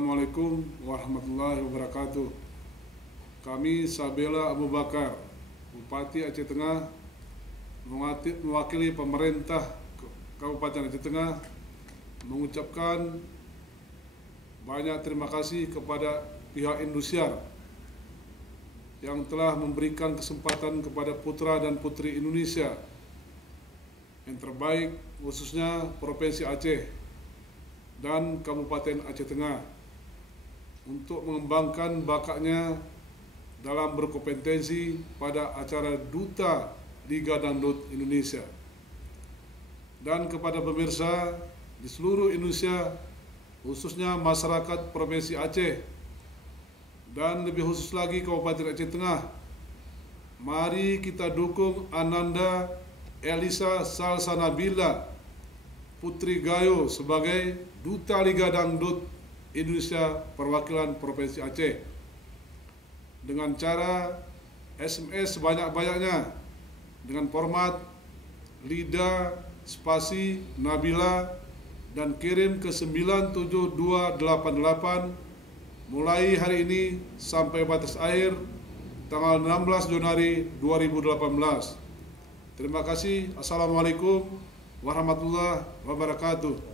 Assalamualaikum warahmatullahi wabarakatuh. Kami Shabela Abubakar, Bupati Aceh Tengah, mewakili pemerintah Kabupaten Aceh Tengah, mengucapkan banyak terima kasih kepada pihak Indosiar yang telah memberikan kesempatan kepada putra dan putri Indonesia yang terbaik, khususnya Provinsi Aceh dan Kabupaten Aceh Tengah, untuk mengembangkan bakatnya dalam berkompetensi pada acara Duta Liga Dangdut Indonesia. Dan kepada pemirsa di seluruh Indonesia, khususnya masyarakat Provinsi Aceh dan lebih khusus lagi Kabupaten Aceh Tengah, mari kita dukung Ananda Elisa Salsa Nabila, Putri Gayo, sebagai Duta Liga Dangdut Indonesia perwakilan Provinsi Aceh, dengan cara SMS sebanyak-banyaknya dengan format Liga spasi Nabila dan kirim ke 97288 mulai hari ini sampai batas akhir tanggal 16 Januari 2018. Terima kasih. Assalamualaikum warahmatullahi wabarakatuh.